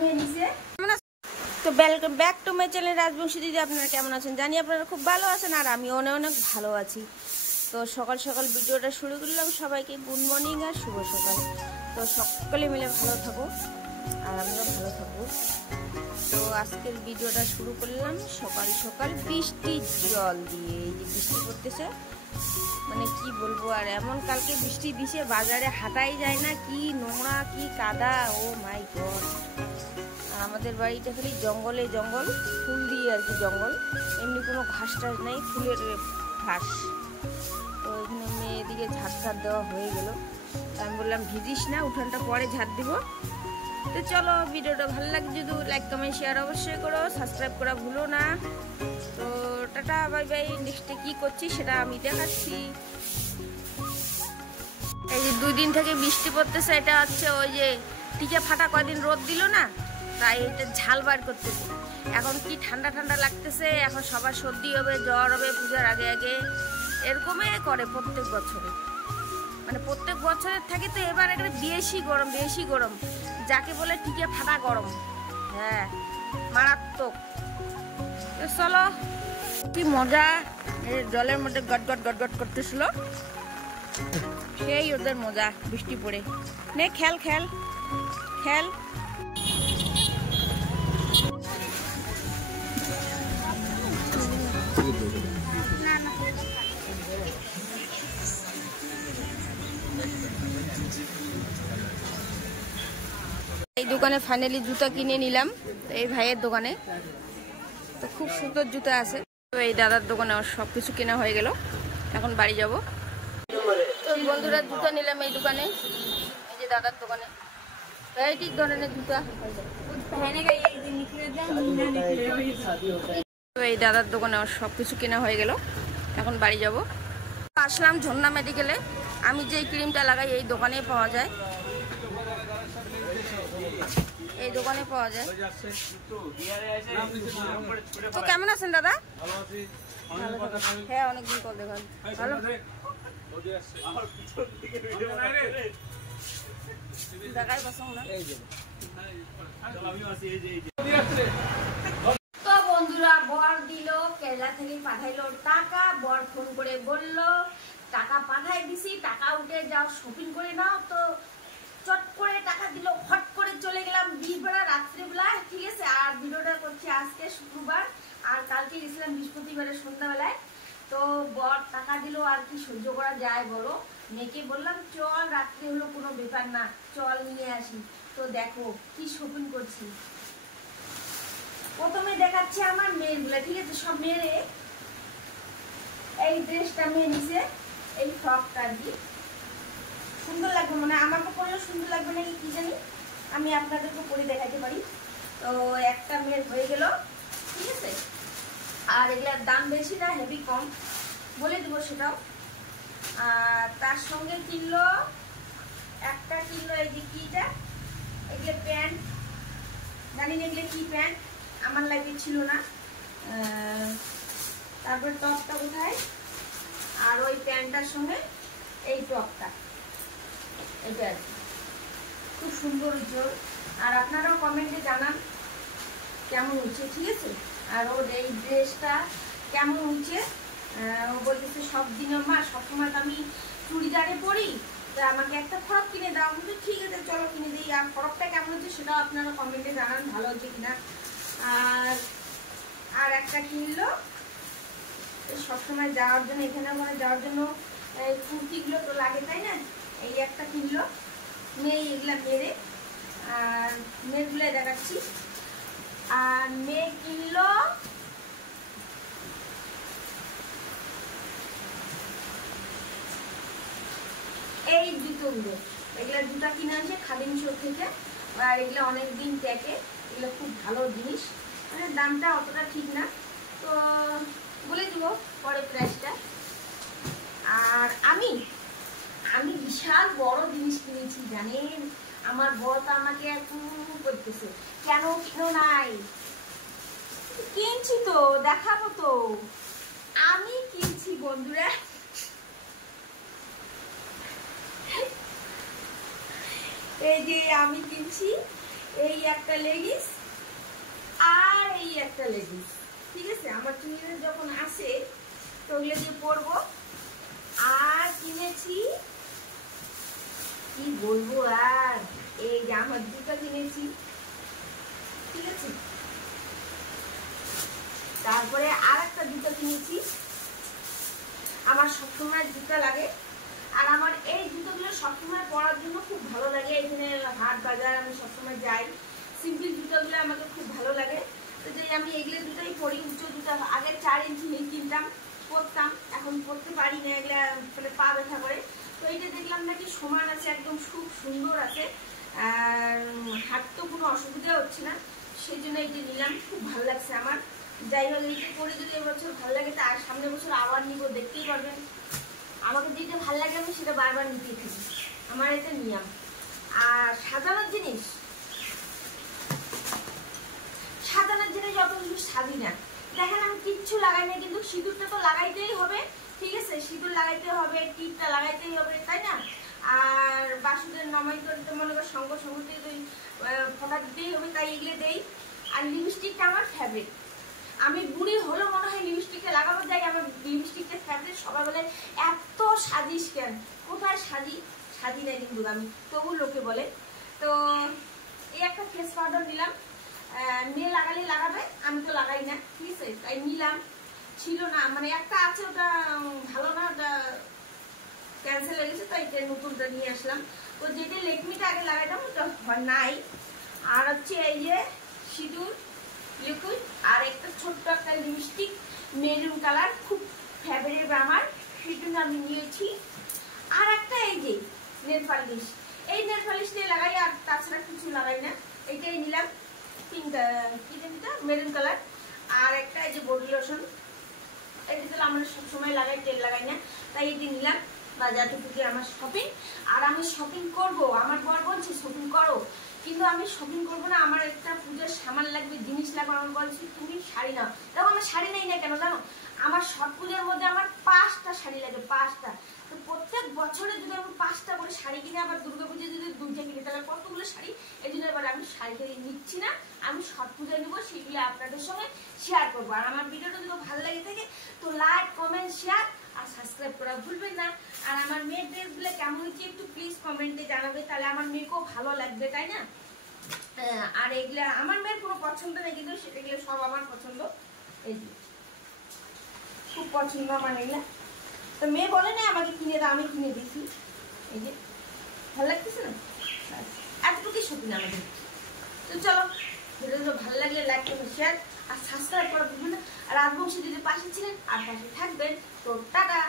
মেয়ে নিচে। তো welcome back to my channel Rajbanshi দিদি। আপনারা কেমন আছেন জানি আপনারা খুব ভালো আছেন, আর আমি অনেক অনেক ভালো আছি। তো সকাল সকাল ভিডিওটা শুরু করলাম। সবাইকে গুড মর্নিং আর শুভ সকাল। তো সকলে মিলে ভালো থাকো আর আমিও ভালো থাকবো। তো আজকের ভিডিওটা শুরু করলাম সকাল সকাল বৃষ্টির জল দিয়ে। এই যে বৃষ্টি পড়তেছে, মানে কি বলবো, আর এমন কালকে বৃষ্টি দিছে বাজারে হাঁটাই যায় না, কি নোংরা কি কাদা, ও মাই গড। আর আমাদের বাড়িটা খালি জঙ্গলে জঙ্গল, ফুল দিয়ে আর কি জঙ্গল, এমনি কোনো ঘাস টাস নেই, ফুলের ঘাস। তো এখানে মেয়েদিকে ঝাড় দেওয়া হয়ে গেল। আমি বললাম ভিজিস না, উঠানটা পরে ঝাড় দিব। তো চলো, ভিডিওটা ভালো লাগে যদি লাইক কমেন্ট শেয়ার অবশ্যই করো, সাবস্ক্রাইব করা ভুলো না। তো টাটা বাই বাই। নেক্সটে কি করছি সেটা আমি দেখাচ্ছি। এই যে 2 দিন থেকে বৃষ্টি পড়তেছে, এটা হচ্ছে ওই যে টিকে ফাটা কয়দিন রোদ দিল না, তাই এটা ঝাল বার করতেছে। এখন কি ঠান্ডা ঠান্ডা লাগতেছে, এখন সবার সর্দি হবে, জ্বর হবে পূজার আগে আগে, এরকমই করে প্রত্যেক বছরে। মানে প্রত্যেক বছরের থেকে তো এবার একটা বেশি গরম, বেশি গরম, যাকে বলে টিকে ফাটা গরম। হ্যাঁ, মারাত্মক। চলো, কি মজা, জলের মধ্যে গট গট গট গট করতেছিল, সেই ওদের মজা বৃষ্টি পড়ে। নে খেল খেল খেল। এই দোকানে ফাইনালি জুতা কিনে নিলাম, এই ভাইয়ের দোকানে। তো খুব সুন্দর জুতা আছে। তো এই দাদার দোকানে সবকিছু কেনা হয়ে গেল, এখন বাড়ি যাব। তো বন্ধুরা জুতা নিলাম এই দোকানে, এই যে দাদার দোকানে ভ্যারাইটি ধরনের জুতা। তো এই দাদার দোকানে সবকিছু কেনা হয়ে গেল, এখন বাড়ি যাব। আসলাম ঝর্ণা মেডিকেলে। আমি যেই ক্রিমটা লাগাই এই দোকানেই পাওয়া যায়, এই দোকানে পাওয়া যায়। তো কেমন আছেন দাদা? হ্যাঁ, অনেকদিন পর দেখা। ভালো দেখাই পছন্দ না। তো বন্ধুরা, বর দিল, কেরালা থেকে পাঠাইলো টাকা। বর ফোন করে বলল টাকা পাঠাই দিছি, টাকা উঠে যাও, শপিং করে নাও। তো চট করে টাকা দিল, হট করে চলে গেলাম বিয়েবেলা রাত্রিবেলা, ঠিক আছে। আর ভিডিওটা করছি আজকে শুক্রবার, আর কালকে গেছিলাম বৃহস্পতিবারের সন্ধ্যাবেলায়। তো বর টাকা দিল, আর কি সহ্য করা যায় বলো। মেয়েকে বললাম চল, রাত্রি হলো কোনো ব্যাপার না, চল নিয়ে আসি। তো দেখো কি শপিং করছি। প্রথমে দেখাচ্ছি আমার মেয়েগুলা, ঠিক আছে, সব মেয়েরে। এই ড্রেসটা মেয়ে নিছে, এই ফ্রকটা আর কি সুন্দর লাগবে, মানে আমাকে পরলে সুন্দর লাগবে নাকি কি জানি, আমি আপনাদেরকে পরে দেখাতে পারি। তো একটা মেয়ের হয়ে গেল, ঠিক আছে। আর এগুলার দাম বেশি না, হেভি কম, বলে দেবো সেটাও। আর তার সঙ্গে কিনলো একটা, কিনলো এই যে কিটা, এগুলো প্যান্ট, জানি না এগুলো কি প্যান্ট, আমার লাইফে ছিল না। তারপর টপটা কোথায়, আর ওই প্যান্টটার সঙ্গে এই টপটা, এটা খুব সুন্দর হচ্ছে। আর আপনারাও কমেন্টে জানান কেমন হচ্ছে, ঠিক আছে। আর ওর এই ড্রেসটা কেমন হচ্ছে, ও বলতেছে সব দিনের মা, সবসময় তো আমি চুড়িদারে পরি, তো আমাকে একটা ফ্রক কিনে দাও। কিন্তু ঠিক আছে, চলো কিনে দিই। আর ফ্রকটা কেমন হচ্ছে সেটাও আপনারা কমেন্টে জানান, ভালো হচ্ছে কিনা। আর একটা কিনলো সবসময় যাওয়ার জন্য, এখানে ওখানে যাওয়ার জন্য কুর্তিগুলো তো লাগে, তাই না। এই একটা কিনলো মেয়ে, এগুলা মেরে। আর মেয়েগুলো দেখাচ্ছি। আর মেয়ে কিনলো এই জুতোগুলো, এগুলা জুতা কিনে আনছে খাদিম শোর থেকে। আর এগুলো অনেকদিন ট্যাকে, এগুলো খুব ভালো জিনিস, মানে দামটা অতটা ঠিক না, তো বলে দিব পরে প্রাইসটা। আর আমি বিশাল বড় জিনিস কিনেছি জানেন। আমার বর তো আমাকে এখন করতেছে, কেন কিনো নাই, কিনছি তো দেখাবো তো। আমি কিনছি বন্ধুরা, এই যে আমি কিনছি এই একটা লেগিস আর এই একটা লেগিস, ঠিক আছে। আমার চুড়িদার যখন আসে তো ওগুলো দিয়ে পরবো। আর কিনেছি, কি বলবো, আর এই যে আমার জুতা কিনেছি, ঠিক আছে। তারপরে আর একটা জুতা কিনেছি, আমার সবসময় জুতা লাগে। আর আমার এই জুতোগুলো সবসময় পরার জন্য খুব ভালো লাগে। এখানে হাট বাজার আমি সবসময় যাই, সিম্পল জুতোগুলো আমাকে খুব ভালো লাগে। তো যে আমি এগুলো জুতোই পরি, উঁচু জুতো। আগে 4 ইঞ্চি হিল কিনতাম, পরতাম, এখন পরতে পারি না, এগুলা মানে পা ব্যথা করে। তো এইটা দেখলাম নাকি সমান আছে, একদম খুব সুন্দর আছে, আর হাঁটতেও কোনো অসুবিধা হচ্ছে না, সেই জন্য এইটা নিলাম। খুব ভালো লাগছে আমার। যাই হোক, এইটা পরে যদি এবছর ভালো লাগে তা সামনের বছর আবার নিব, দেখতেই পারবেন। আমাকে যেটা ভালো লাগে আমি সেটা বারবার নিতেই থাকি, আমার এটা নিয়ম। আর সাজানোর জিনিস যত কিছু সাজি না, দেখেন আমি কিচ্ছু লাগাই না, কিন্তু সিঁদুরটা তো লাগাইতেই হবে, ঠিক আছে। সিঁদুর লাগাইতে হবে, টিপটা লাগাইতেই হবে, তাই না। আর বাসুদের নমাই করতে মনে করো সঙ্গে ফটা দিতেই হবে, তাই এগুলো দেই। আর লিপস্টিকটা আমার ফেভারিট। আমি বুড়ি হলেও মনে হয় লিপস্টিকটা লাগাবো, যাই আমার লিপস্টিকটা ফেভারিট। সবাই বলে এত সাজিস কেন, কোথায় সাজি নাই কিন্তু আমি, তবু লোকে বলে। তো এই একটা ফেস পাউডার নিলাম, মেয়ে লাগালে লাগাবে, আমি তো লাগাই না, ঠিক আছে, তাই নিলাম। ছিল না, মানে একটা আছে, ওটা ভালো না, ওটা ক্যান্সেল হয়ে গেছে, তাই নতুনটা নিয়ে আসলাম। তো যেটা লেকমিটা আগে লাগাইতাম ওটা নাই। আর হচ্ছে এই যে সিঁদুর লিকুইড, আর একটা ছোট্ট একটা লিপস্টিক মেরুন কালার, খুব ফেভারিট আমার, সেই জন্য আমি নিয়েছি। আর একটা এই যে নেল পালিশ, এই নেল পালিশ দিয়ে লাগাই, আর তাছাড়া কিছু লাগাই না। এইটাই নিলাম, পিঙ্ক, কি জানিটা, মেরুন কালার। আর একটা এই যে বডি লোশন, এটা তো আমরা সবসময় লাগাই, তেল লাগাই না, তাই এটি নিলাম। বাজার থেকে আমার শপিং। আর আমি শপিং করব, আমার বর বলছে শপিং করো, কিন্তু আমি শপিং করবো না, আমার একটা পূজার সামান লাগবে, জিনিস লাগবে। আমার বলছি তুমি শাড়ি নাও, দেখো আমার শাড়ি নেই না কেন জানো, আমার সব পূজার মধ্যে আমার 5টা শাড়ি লাগে, 5টা। তো প্রত্যেক বছরে যদি আমি 5টা করে শাড়ি কিনে, আবার দুর্গাপুজোয় যদি 2টা কিনে, তাহলে কতগুলো শাড়ি। এই জন্য এবার আমি শাড়ি নিচ্ছি না, আমি সব পূজায় নেবো, সেগুলো আপনাদের সঙ্গে শেয়ার করবো। আর আমার ভিডিওটা যদি ভালো লাগে থাকে তো লাইক, কমেন্ট, শেয়ার আর সাবস্ক্রাইব করা ভুলবেন না। আর আমার মেয়ের ড্রেসগুলো কেমন হচ্ছে একটু প্লিজ কমেন্টে জানাবে, তাহলে আমার মেয়েকেও ভালো লাগবে, তাই না। আর এগুলা আমার মেয়ের কোনো পছন্দ নেই, কিন্তু সেগুলো সব আমার পছন্দ, এই যে খুব পছন্দ আমার এগুলা। তো মেয়ে বলে না আমাকে কিনে দাও, আমি কিনে দিয়েছি, এই যে ভালো লাগতেছে না, এতটুকুই শপিং আমাদের। তো চলো, ভিডিওগুলো ভালো লাগলে লাইক করুন, শেয়ার আর সাবস্ক্রাইব করা ভুলবেন না। আর রাজবংশী দিদির পাশে ছিলেন আর পাশে থাকবেন। তো টাটা।